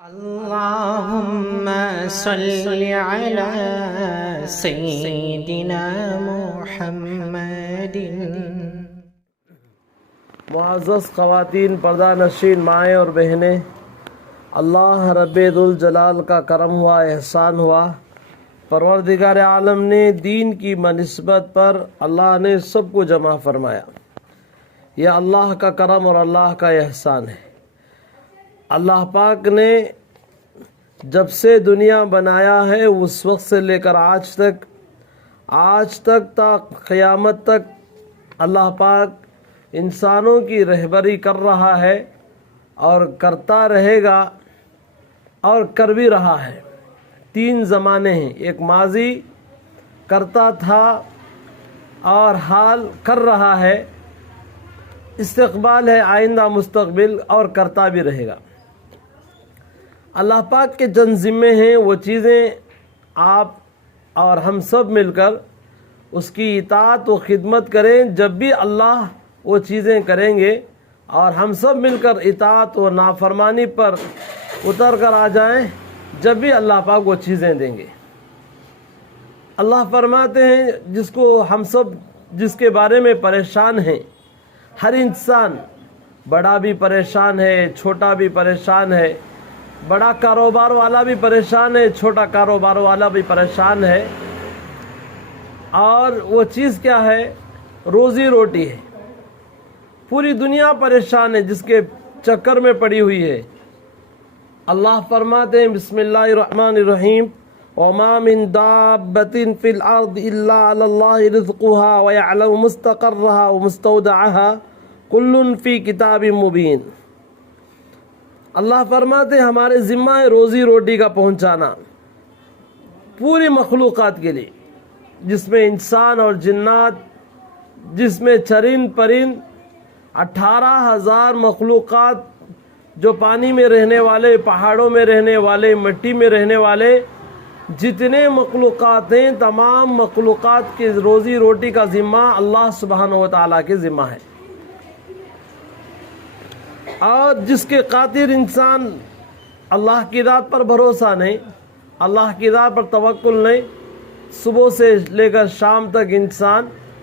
اللهم صل على سيدنا محمد۔ معزز خواتین، پردہ نشین مائیں اور بہنیں، اللہ رب ذوالجلال کا کرم ہوا، احسان ہوا۔ پروردگار عالم نے دین کی منسبت پر اللہ نے سب کو جمع فرمایا۔ یہ اللہ کا کرم اور اللہ کا احسان ہے۔ اللہ پاک نے جب سے دنیا بنایا ہے اس وقت سے لے کر آج تک تا قیامت تک اللہ پاک انسانوں کی رہبری کر رہا ہے اور کرتا رہے گا اور کر بھی رہا ہے۔ تین زمانے ہیں، ایک ماضی کرتا تھا اور حال کر رہا ہے، استقبال ہے، آئندہ مستقبل اور کرتا بھی رہے گا۔ اللہ پاک کے جن ذمے ہیں وہ چیزیں آپ اور ہم سب مل کر اس کی اطاعت و خدمت کریں۔ جب بھی اللہ وہ چیزیں کریں گے اور ہم سب مل کر اطاعت و نافرمانی پر اتر کر آ جائیں، جب بھی اللہ پاک وہ چیزیں دیں گے۔ اللہ فرماتے ہیں جس کے بارے میں پریشان ہیں، ہر انسان، بڑا بھی پریشان ہے، چھوٹا بھی پریشان ہے، بڑا کاروبار والا بھی پریشان ہے، چھوٹا کاروبار والا بھی پریشان ہے، اور وہ چیز کیا ہے؟ روزی روٹی ہے۔ پوری دنیا پریشان ہے جس کے چکر میں پڑی ہوئی ہے۔ اللہ فرماتے ہیں بسم اللہ الرحمن الرحیم وَمَا مِن دَابَّةٍ فِي الْأَرْضِ إِلَّا عَلَى اللَّهِ رِزْقُهَا وَيَعْلَمُ مُسْتَقَرَّهَا وَمُسْتَوْدَعَهَا كُلٌّ فِي كِتَابٍ مُبِينٍ۔ اللہ فرماتے ہیں ہمارے ذمہ ہے روزی روٹی کا پہنچانا پوری مخلوقات کے لیے، جس میں انسان اور جنات، جس میں چرند پرند، 18,000 مخلوقات، جو پانی میں رہنے والے، پہاڑوں میں رہنے والے، مٹی میں رہنے والے، جتنے مخلوقات ہیں، تمام مخلوقات کی روزی روٹی کا ذمہ اللہ سبحانہ و تعالیٰ کے ذمہ ہے۔ اور جس کے قاطر انسان اللہ کی ذات پر بھروسہ نہیں، اللہ کی ذات پر توکل نہیں، صبح سے لے کر شام تک انسان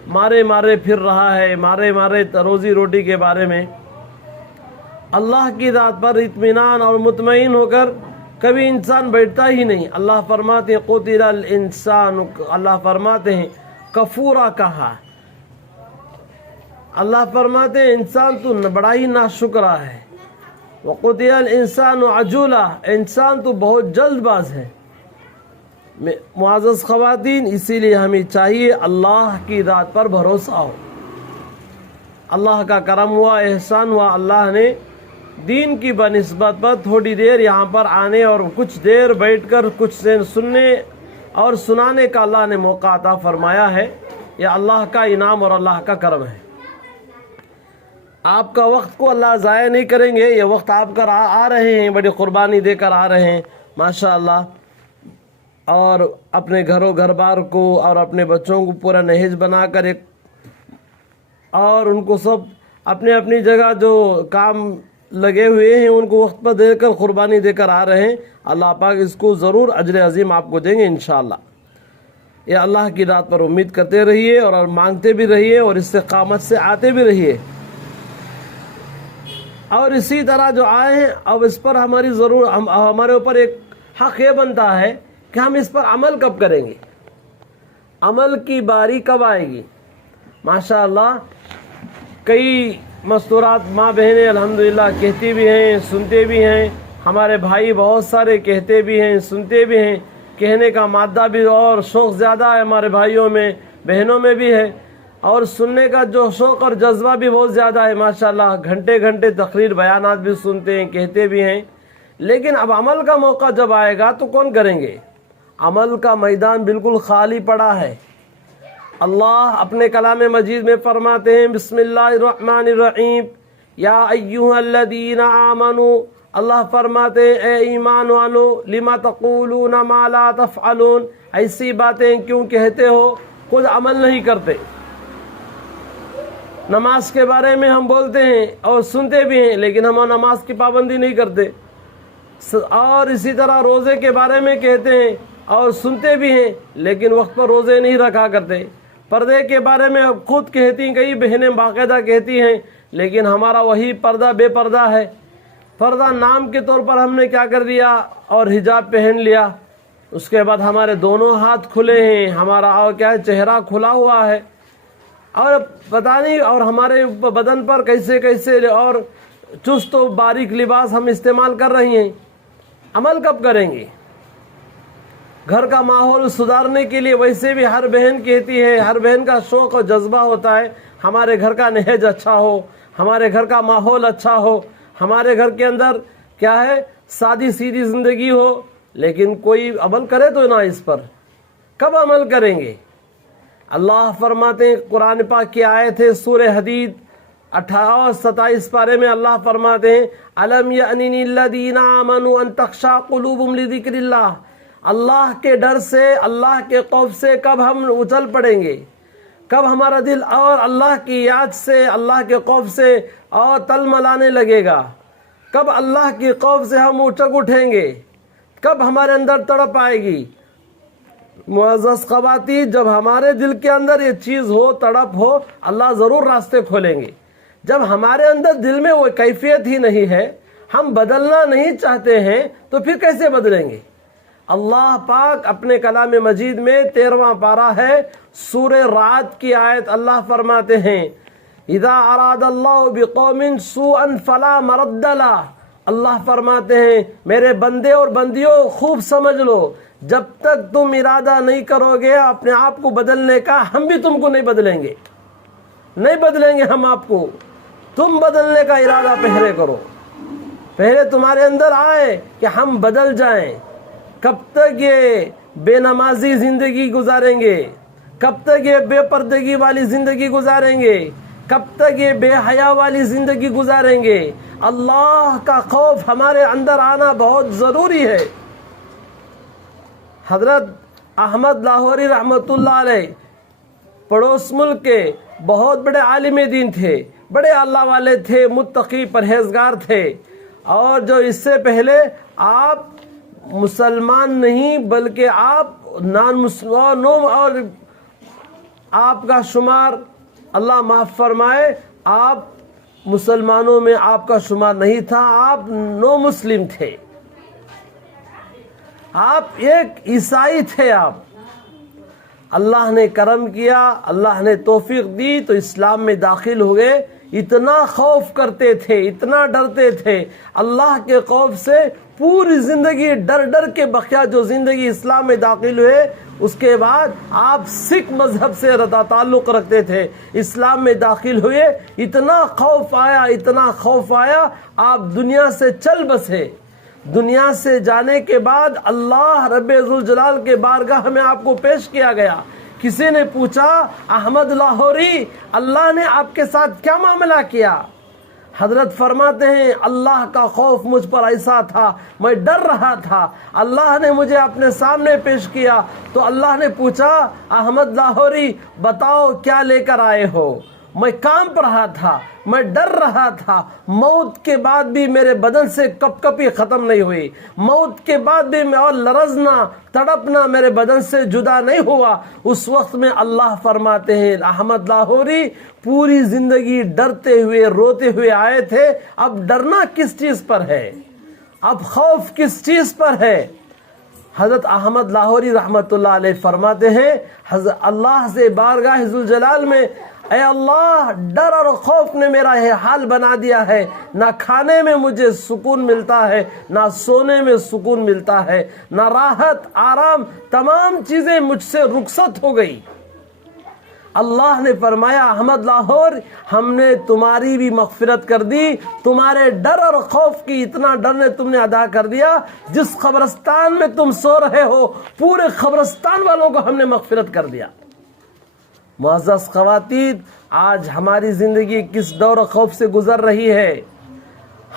مارے پھر رہا ہے، مارے روزی روٹی کے بارے میں، اللہ کی ذات پر اطمینان اور مطمئن ہو کر کبھی انسان بیٹھتا ہی نہیں۔ اللہ فرماتے ہیں قتل الانسان، اللہ فرماتے ہیں کفورا کہا، اللہ فرماتے ہیں انسان تو بڑا ہی ناشکرا ہے۔ وَقُتِلَ الْإِنسَانُ عَجُولًا، انسان تو بہت جلد باز ہے۔ معزز خواتین، اسی لیے ہمیں چاہیے اللہ کی ذات پر بھروسہ ہو۔ اللہ کا کرم ہوا، احسان ہوا، اللہ نے دین کی بنسبت پر تھوڑی دیر یہاں پر آنے اور کچھ دیر بیٹھ کر کچھ سننے اور سنانے کا اللہ نے موقع عطا فرمایا ہے۔ یہ اللہ کا انعام اور اللہ کا کرم ہے۔ آپ کا وقت کو اللہ ضائع نہیں کریں گے۔ یہ وقت آپ کر آ رہے ہیں، بڑی قربانی دے کر آ رہے ہیں ماشاءاللہ، اور اپنے گھر بار کو اور اپنے بچوں کو پورا نہج بنا کر اور ان کو سب اپنی جگہ جو کام لگے ہوئے ہیں ان کو وقت پر دے کر قربانی دے کر آ رہے ہیں۔ اللہ پاک اس کو ضرور اجر عظیم آپ کو دیں گے انشاءاللہ۔ یہ اللہ کی ذات پر امید کرتے رہیے اور مانگتے بھی رہیے اور استقامت سے آتے بھی رہیے، اور اسی طرح جو آئے ہیں اب اس پر ہمارے اوپر ایک حق یہ بنتا ہے کہ ہم اس پر عمل کب کریں گے، عمل کی باری کب آئے گی۔ ماشاءاللہ کئی مستورات ماں بہنیں الحمدللہ کہتی بھی ہیں، سنتے بھی ہیں، ہمارے بھائی بہت سارے کہتے بھی ہیں، سنتے بھی ہیں، کہنے کا مادہ بھی اور شوق زیادہ ہے ہمارے بھائیوں میں، بہنوں میں بھی ہے، اور سننے کا جو شوق اور جذبہ بھی بہت زیادہ ہے ماشاءاللہ۔ گھنٹے تقریر بیانات بھی سنتے ہیں، کہتے بھی ہیں، لیکن اب عمل کا موقع جب آئے گا تو کون کریں گے؟ عمل کا میدان بالکل خالی پڑا ہے۔ اللہ اپنے کلام مجید میں فرماتے ہیں بسم اللہ الرحمن الرحیم یا ایھا الذین آمنوا، اللہ فرماتے ہیں اے ایمان والو لما تقولون ما لا تفعلون، ایسی باتیں کیوں کہتے ہو خود عمل نہیں کرتے۔ نماز کے بارے میں ہم بولتے ہیں اور سنتے بھی ہیں، لیکن ہم نماز کی پابندی نہیں کرتے۔ اور اسی طرح روزے کے بارے میں کہتے ہیں اور سنتے بھی ہیں لیکن وقت پر روزے نہیں رکھا کرتے. پردے کے بارے میں خود کہتی ہیں, کئی بہنیں باقاعدہ کہتی ہیں, لیکن ہمارا وہی پردہ بے پردہ ہے. پردہ نام کے طور پر ہم نے کیا کر دیا اور حجاب پہن لیا. اس کے بعد ہمارے دونوں ہاتھ کھلے ہیں, ہمارا اور کیا ہے چہرہ کھلا ہوا ہے, اور پتہ نہیں اور ہمارے بدن پر کیسے کیسے اور چست و باریک لباس ہم استعمال کر رہی ہیں. عمل کب کریں گے؟ گھر کا ماحول سدھارنے کے لیے ویسے بھی ہر بہن کہتی ہے, ہر بہن کا شوق اور جذبہ ہوتا ہے ہمارے گھر کا نہج اچھا ہو, ہمارے گھر کا ماحول اچھا ہو, ہمارے گھر کے اندر کیا ہے سادی سیدھی زندگی ہو. لیکن کوئی عمل کرے تو نہ اس پر. کب عمل کریں گے؟ اللہ فرماتے ہیں, قرآن پاک کی آیت ہے سورہ حدید 28 اور 27 پارے میں اللہ فرماتے ہیں, الم یأنی للذین آمنوا ان تخشع قلوبہم لذکر اللہ. اللہ کے ڈر سے, اللہ کے خوف سے کب ہم اچل پڑیں گے, کب ہمارا دل اور اللہ کی یاد سے, اللہ کے خوف سے اور تلملانے لگے گا, کب اللہ کے خوف سے ہم اٹھیں گے, کب ہمارے اندر تڑپ آئے گی. معزز خواتین, جب ہمارے دل کے اندر یہ چیز ہو, تڑپ ہو, اللہ ضرور راستے کھولیں گے. جب ہمارے اندر دل میں وہ کیفیت ہی نہیں ہے, ہم بدلنا نہیں چاہتے ہیں, تو پھر کیسے بدلیں گے؟ اللہ پاک اپنے کلام مجید میں 13واں پارہ ہے سورہ رعد کی آیت اللہ فرماتے ہیں, اذا اراد اللہ بقوم سوءا فلا مرد لہ. اللہ فرماتے ہیں میرے بندے اور بندیوں خوب سمجھ لو, جب تک تم ارادہ نہیں کرو گے اپنے آپ کو بدلنے کا, ہم بھی تم کو نہیں بدلیں گے, نہیں بدلیں گے ہم آپ کو. تم بدلنے کا ارادہ پہلے کرو, پہلے تمہارے اندر آئے کہ ہم بدل جائیں. کب تک یہ بے نمازی زندگی گزاریں گے, کب تک یہ بے پردگی والی زندگی گزاریں گے, کب تک یہ بے حیا والی زندگی گزاریں گے؟ اللہ کا خوف ہمارے اندر آنا بہت ضروری ہے. حضرت احمد لاہوری رحمۃ اللہ علیہ پڑوس ملک کے بہت بڑے عالم دین تھے, بڑے اللہ والے تھے, متقی پرہیزگار تھے, اور جو اس سے پہلے آپ مسلمان نہیں بلکہ آپ نان مسلم اور آپ کا شمار, اللہ معاف فرمائے, آپ مسلمانوں میں آپ کا شمار نہیں تھا, آپ نو مسلم تھے, آپ ایک عیسائی تھے. آپ اللہ نے کرم کیا, اللہ نے توفیق دی تو اسلام میں داخل ہوئے. اتنا خوف کرتے تھے, اتنا ڈرتے تھے اللہ کے خوف سے, پوری زندگی ڈر ڈر کے بقیہ جو زندگی اسلام میں داخل ہوئے. اس کے بعد آپ سکھ مذہب سے تعلق رکھتے تھے, اسلام میں داخل ہوئے, اتنا خوف آیا, اتنا خوف آیا, آپ دنیا سے چل بسے. دنیا سے جانے کے بعد اللہ رب ذوالجلال کے بارگاہ میں آپ کو پیش کیا گیا. کسی نے پوچھا, احمد لاہوری اللہ نے آپ کے ساتھ کیا معاملہ کیا؟ حضرت فرماتے ہیں اللہ کا خوف مجھ پر ایسا تھا, میں ڈر رہا تھا. اللہ نے مجھے اپنے سامنے پیش کیا تو اللہ نے پوچھا, احمد لاہوری بتاؤ کیا لے کر آئے ہو؟ میں کانپ رہا تھا, میں ڈر رہا تھا. موت کے بعد بھی میرے بدن سے کپ کپی ختم نہیں ہوئی, موت کے بعد بھی میں اور لرزنا تڑپنا میرے بدن سے جدا نہیں ہوا. اس وقت میں اللہ فرماتے ہیں احمد لاہوری پوری زندگی ڈرتے ہوئے روتے ہوئے آئے تھے, اب ڈرنا کس چیز پر ہے, اب خوف کس چیز پر ہے؟ حضرت احمد لاہوری رحمۃ اللہ علیہ فرماتے ہیں اللہ سے بارگاہ ذوالجلال میں, اے اللہ ڈر اور خوف نے میرا یہ حال بنا دیا ہے, نہ کھانے میں مجھے سکون ملتا ہے, نہ سونے میں سکون ملتا ہے, نہ راحت آرام, تمام چیزیں مجھ سے رخصت ہو گئی. اللہ نے فرمایا احمد لاہور ہم نے تمہاری بھی مغفرت کر دی, تمہارے ڈر اور خوف کی اتنا ڈر نے تم نے ادا کر دیا, جس قبرستان میں تم سو رہے ہو پورے قبرستان والوں کو ہم نے مغفرت کر دیا. معزز خواتین, آج ہماری زندگی کس ڈر و خوف سے گزر رہی ہے؟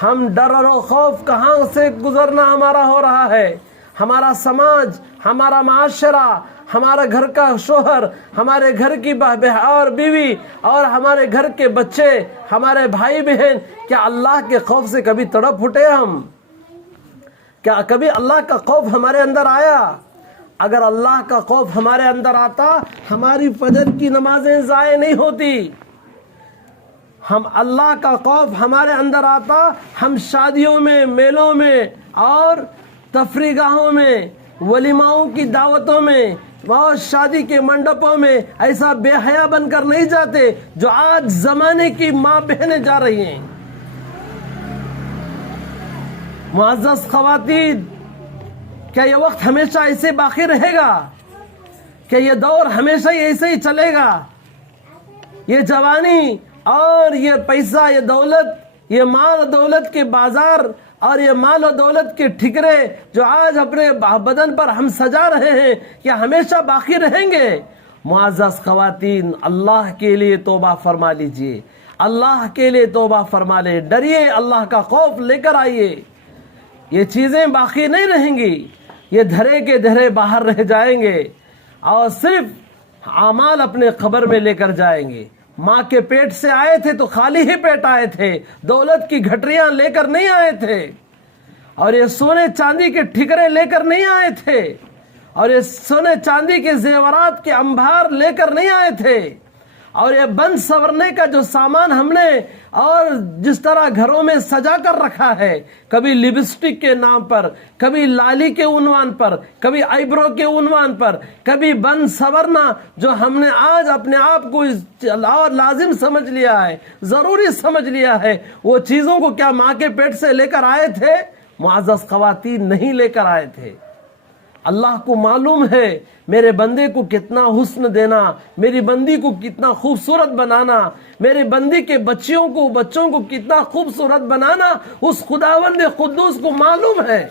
ہم ڈر اور خوف کہاں سے گزرنا ہمارا ہو رہا ہے؟ ہمارا سماج, ہمارا معاشرہ, ہمارا گھر کا شوہر, ہمارے گھر کی اور بیوی اور ہمارے گھر کے بچے, ہمارے بھائی بہن, کیا اللہ کے خوف سے کبھی تڑپ اٹھے ہم؟ کیا کبھی اللہ کا خوف ہمارے اندر آیا؟ اگر اللہ کا خوف ہمارے اندر آتا ہماری فجر کی نمازیں ضائع نہیں ہوتی. ہم اللہ کا خوف ہمارے اندر آتا ہم شادیوں میں، میلوں میں اور تفریح گاہوں میں، ولیماؤں کی دعوتوں میں اور شادی کے منڈپوں میں ایسا بے حیا بن کر نہیں جاتے جو آج زمانے کی ماں بہنیں جا رہی ہیں. معزز خواتین، کیا یہ وقت ہمیشہ ایسے باقی رہے گا؟ کیا یہ دور ہمیشہ ایسے ہی چلے گا؟ یہ جوانی اور یہ پیسہ، یہ دولت، یہ مال و دولت کے بازار اور یہ مال و دولت کے ٹھکرے جو آج اپنے بدن پر ہم سجا رہے ہیں، کیا ہمیشہ باقی رہیں گے؟ معزز خواتین، اللہ کے لیے توبہ فرما لیجئے، اللہ کے لیے توبہ فرما لے، ڈریے، اللہ کا خوف لے کر آئیے. یہ چیزیں باقی نہیں رہیں گی، یہ دھرے کے دھرے باہر رہ جائیں گے اور صرف اعمال اپنے قبر میں لے کر جائیں گے. ماں کے پیٹ سے آئے تھے تو خالی ہی پیٹ آئے تھے، دولت کی گھٹریاں لے کر نہیں آئے تھے، اور یہ سونے چاندی کے ٹھکرے لے کر نہیں آئے تھے، اور یہ سونے چاندی کے زیورات کے انبار لے کر نہیں آئے تھے، اور یہ بند سنورنے کا جو سامان ہم نے اور جس طرح گھروں میں سجا کر رکھا ہے، کبھی لپسٹک کے نام پر، کبھی لالی کے عنوان پر، کبھی آئی برو کے عنوان پر، کبھی بند سنورنا، جو ہم نے آج اپنے آپ کو اور لازم سمجھ لیا ہے، ضروری سمجھ لیا ہے، وہ چیزوں کو کیا ماں کے پیٹ سے لے کر آئے تھے؟ معزز خواتین، نہیں لے کر آئے تھے. اللہ کو معلوم ہے میرے بندے کو کتنا حسن دینا، میری بندی کو کتنا خوبصورت بنانا، میرے بندی کے بچوں کو کتنا خوبصورت بنانا اس خداوند قدوس کو معلوم ہے.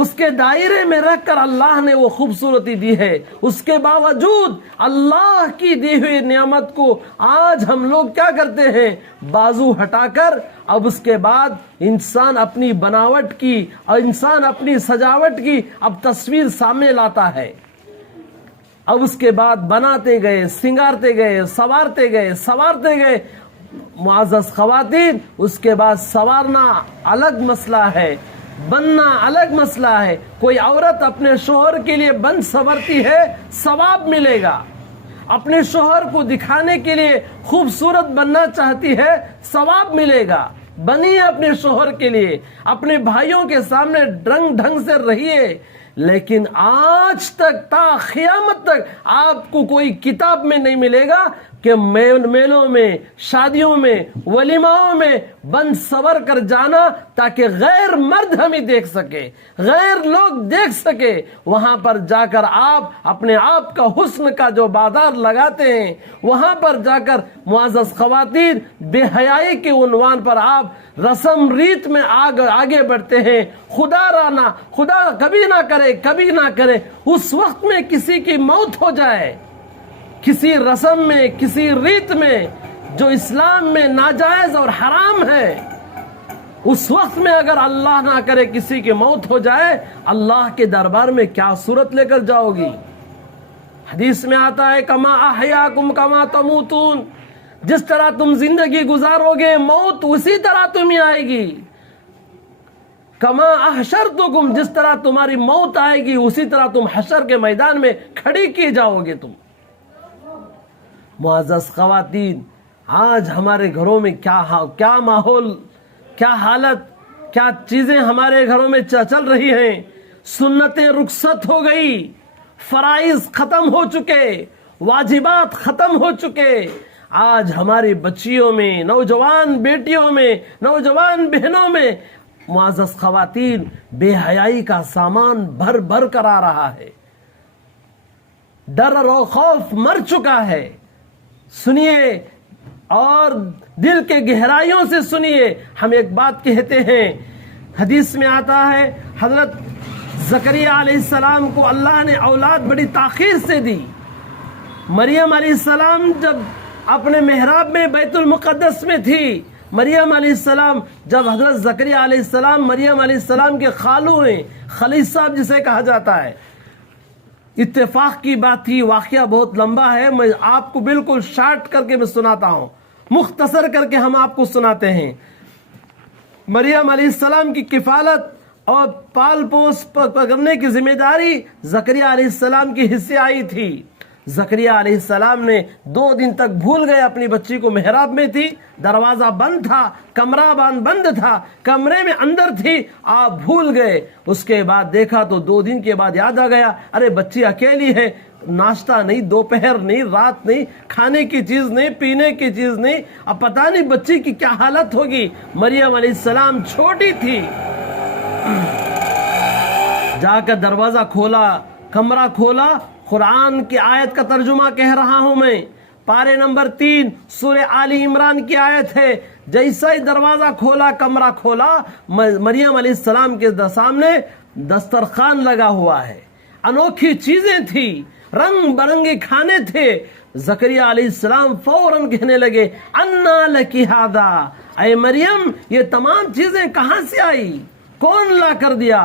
اس کے دائرے میں رکھ کر اللہ نے وہ خوبصورتی دی ہے. اس کے باوجود اللہ کی دی ہوئی نعمت کو آج ہم لوگ کیا کرتے ہیں؟ بازو ہٹا کر اب اس کے بعد انسان اپنی بناوٹ کی اور انسان اپنی سجاوٹ کی اب تصویر سامنے لاتا ہے. اب اس کے بعد بناتے گئے، سنگارتے گئے، سوارتے گئے. معزز خواتین، اس کے بعد سوارنا الگ مسئلہ ہے، بننا الگ مسئلہ ہے. کوئی عورت اپنے شوہر کے لیے بن سنورتی ہے، ثواب ملے گا. اپنے شوہر کو دکھانے کے لیے خوبصورت بننا چاہتی ہے، ثواب ملے گا. بنیے اپنے شوہر کے لیے، اپنے بھائیوں کے سامنے ڈھنگ سے رہیے. لیکن آج تک تا قیامت تک آپ کو کوئی کتاب میں نہیں ملے گا کہ میلوں میں، شادیوں میں، ولیماؤں میں بن سور کر جانا تاکہ غیر مرد ہمیں دیکھ سکے، غیر لوگ دیکھ سکے. وہاں پر جا کر آپ اپنے آپ کا حسن کا جو بازار لگاتے ہیں، وہاں پر جا کر معزز خواتین بے حیائی کے عنوان پر آپ رسم ریت میں آگے بڑھتے ہیں. خدا کبھی نہ کرے اس وقت میں کسی کی موت ہو جائے، کسی رسم میں، کسی ریت میں جو اسلام میں ناجائز اور حرام ہے، اس وقت میں اگر اللہ نہ کرے کسی کی موت ہو جائے، اللہ کے دربار میں کیا صورت لے کر جاؤ گی؟ حدیث میں آتا ہے کما احیاکم کما تموتون، جس طرح تم زندگی گزارو گے موت اسی طرح تمہیں آئے گی. کما احشرتکم، جس طرح تمہاری موت آئے گی اسی طرح تم حشر کے میدان میں کھڑی کی جاؤ گے تم. معزز خواتین، آج ہمارے گھروں میں کیا ماحول، کیا حالت، کیا چیزیں ہمارے گھروں میں چل رہی ہیں. سنتیں رخصت ہو گئی، فرائض ختم ہو چکے، واجبات ختم ہو چکے. آج ہماری بچیوں میں، نوجوان بیٹیوں میں، نوجوان بہنوں میں معزز خواتین بے حیائی کا سامان بھر کر آ رہا ہے. ڈر اور خوف مر چکا ہے. سنیے اور دل کے گہرائیوں سے سنیے. ہم ایک بات کہتے ہیں، حدیث میں آتا ہے حضرت زکریا علیہ السلام کو اللہ نے اولاد بڑی تاخیر سے دی. مریم علیہ السلام جب اپنے محراب میں بیت المقدس میں تھی، مریم علیہ السلام جب حضرت زکریا علیہ السلام مریم علیہ السلام کے خالو ہیں، خلیل صاحب جسے کہا جاتا ہے. اتفاق کی بات تھی، واقعہ بہت لمبا ہے، میں آپ کو بالکل شارٹ کر کے میں سناتا ہوں، مختصر کر کے ہم آپ کو سناتے ہیں. مریم علیہ السلام کی کفالت اور پال پوس کرنے کی ذمہ داری زکریا علیہ السلام کی حصے آئی تھی. زکریا علیہ السلام نے 2 دن تک بھول گئے اپنی بچی کو محراب میں تھی, دروازہ بند تھا, کمرہ بند تھا, کمرے میں اندر تھی, آپ بھول گئے. اس کے بعد دیکھا تو 2 دن کے بعد یاد آ گیا, ارے بچی اکیلی ہے, ناشتہ نہیں, دوپہر نہیں, رات نہیں, کھانے کی چیز نہیں, پینے کی چیز نہیں. اب پتہ نہیں بچی کی کیا حالت ہوگی. مریم علیہ السلام چھوٹی تھی, جا کر دروازہ کھولا, کمرہ کھولا. قرآن کی آیت کا ترجمہ کہہ رہا ہوں میں, پارے نمبر 3 سورہ آل عمران کی آیت ہے. جیسا ہی دروازہ کھولا, کمرہ کھولا, مریم علیہ السلام کے سامنے دسترخوان لگا ہوا ہے, انوکھی چیزیں تھی, رنگ برنگے کھانے تھے. زکریا علیہ السلام فوراً کہنے لگے, انا لکی ھذا, اے مریم یہ تمام چیزیں کہاں سے آئی, کون لا کر دیا؟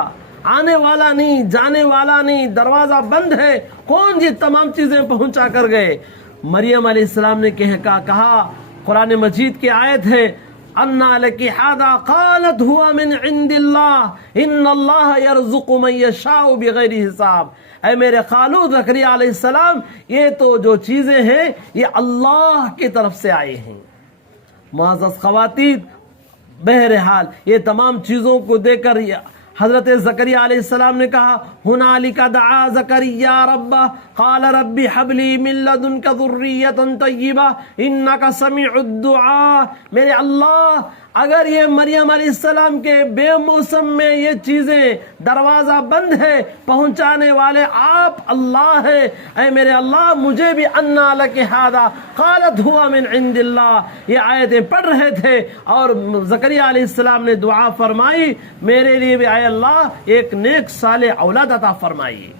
آنے والا نہیں, جانے والا نہیں, دروازہ بند ہے, کون یہ تمام چیزیں پہنچا کر گئے؟ مریم علیہ السلام نے کہا, قرآن مجید کی آیت ہے, انا لکی ھذا قالت هو من عند اللہ ان اللہ یرزق من یشاء بغیر حساب. اے میرے خالو زکریا علیہ السلام, یہ تو جو چیزیں ہیں یہ اللہ کی طرف سے آئے ہیں. معزز خواتین, بہرحال یہ تمام چیزوں کو دیکھ کر حضرت زکریا علیہ السلام نے کہا, ہنالک دعا زکریا ربہ قال رب ھب لی من لدنک ذریۃ طیبہ انک سمیع الدعاء. میرے اللہ, اگر یہ مریم علیہ السلام کے بے موسم میں یہ چیزیں, دروازہ بند ہے, پہنچانے والے آپ اللہ ہیں, اے میرے اللہ مجھے بھی انا لک ھذا قالت هو من عند اللہ. یہ آیتیں پڑھ رہے تھے اور زکریا علیہ السلام نے دعا فرمائی, میرے لیے بھی اے اللہ ایک نیک صالح اولاد عطا فرمائی.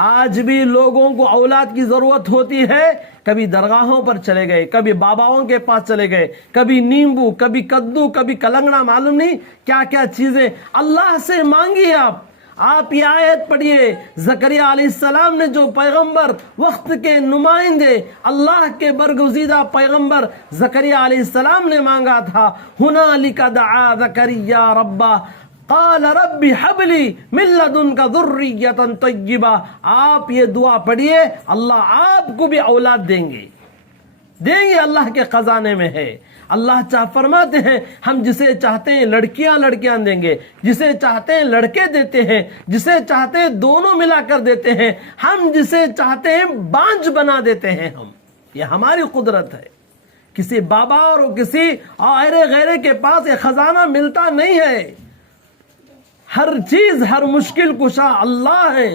آج بھی لوگوں کو اولاد کی ضرورت ہوتی ہے, کبھی درگاہوں پر چلے گئے, کبھی باباؤں کے پاس چلے گئے, کبھی نیمبو, کبھی کدو, کبھی کلنگڑا, معلوم نہیں کیا کیا چیزیں. اللہ سے مانگیے. آپ یہ آیت پڑھیے, زکریا علیہ السلام نے جو پیغمبر, وقت کے نمائندے, اللہ کے برگزیدہ پیغمبر زکریا علیہ السلام نے مانگا تھا, ہنالک دعا زکریا ربہ قال رب ھب لی من لدنک ذریۃ طیبہ. آپ یہ دعا پڑھیے, اللہ آپ کو بھی اولاد دیں گے اللہ کے خزانے میں ہے. اللہ فرماتے ہیں ہم جسے چاہتے ہیں لڑکیاں دیں گے, جسے چاہتے ہیں لڑکے دیتے ہیں, جسے چاہتے ہیں دونوں ملا کر دیتے ہیں, ہم جسے چاہتے ہیں بانجھ بنا دیتے ہیں. یہ ہماری قدرت ہے. کسی بابا اور کسی ایرے غیرے کے پاس یہ خزانہ ملتا نہیں ہے. ہر چیز, ہر مشکل کشا اللہ ہیں,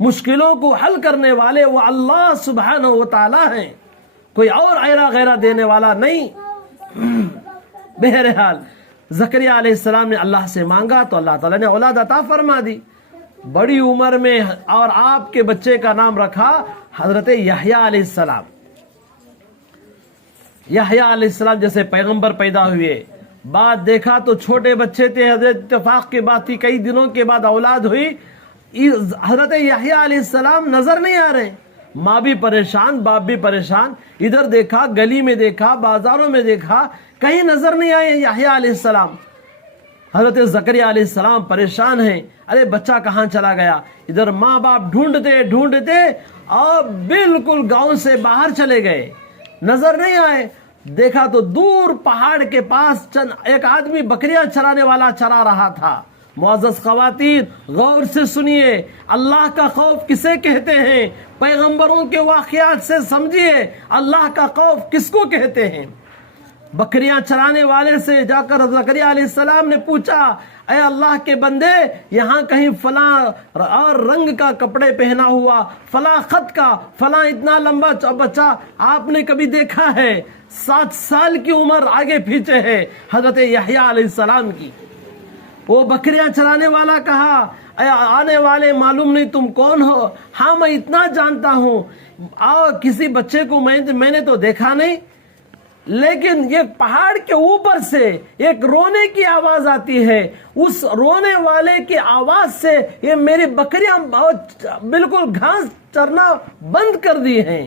مشکلوں کو حل کرنے والے وہ اللہ سبحانہ و تعالی ہیں, کوئی اور ایرا غیرہ دینے والا نہیں. بہرحال زکریا علیہ السلام نے اللہ سے مانگا تو اللہ تعالیٰ نے اولاد عطا فرما دی بڑی عمر میں, اور آپ کے بچے کا نام رکھا حضرت یحییٰ علیہ السلام. یحییٰ علیہ السلام جیسے پیغمبر پیدا ہوئے, بعد دیکھا تو چھوٹے بچے تھے, حضرت اتفاق کی بات تھی, کئی دنوں کے بعد اولاد ہوئی. حضرت یحییٰ علیہ السلام نظر نہیں آ رہے, ماں بھی پریشان, باپ بھی پریشان, ادھر دیکھا, گلی میں دیکھا, بازاروں میں دیکھا, کہیں نظر نہیں آئے یحییٰ علیہ السلام. حضرت زکریا علیہ السلام پریشان ہیں, ارے بچہ کہاں چلا گیا. ادھر ماں باپ ڈھونڈتے اور بالکل گاؤں سے باہر چلے گئے, نظر نہیں آئے. دیکھا تو دور پہاڑ کے پاس ایک آدمی بکریاں چرانے والا چرا رہا تھا. معزز خواتین غور سے سنیے, اللہ کا خوف کسے کہتے ہیں, پیغمبروں کے واقعات سے سمجھیے اللہ کا خوف کس کو کہتے ہیں. بکریاں چرانے والے سے جا کر زکریا علیہ السلام نے پوچھا, اے اللہ کے بندے, یہاں کہیں فلاں اور رنگ کا کپڑے پہنا ہوا, فلاں خط کا, فلاں اتنا لمبا بچہ آپ نے کبھی دیکھا ہے؟ 7 سال کی عمر آگے پیچھے ہے حضرت یحییٰ علیہ السلام کی. وہ بکریاں چرانے والا کہا, اے آنے والے معلوم نہیں تم کون ہو. ہاں میں اتنا جانتا ہوں, کسی بچے کو میں نے تو دیکھا نہیں, لیکن یہ پہاڑ کے اوپر سے ایک رونے کی آواز آتی ہے, اس رونے والے کی آواز سے یہ میری بکریاں بالکل گھاس چرنا بند کر دی ہیں.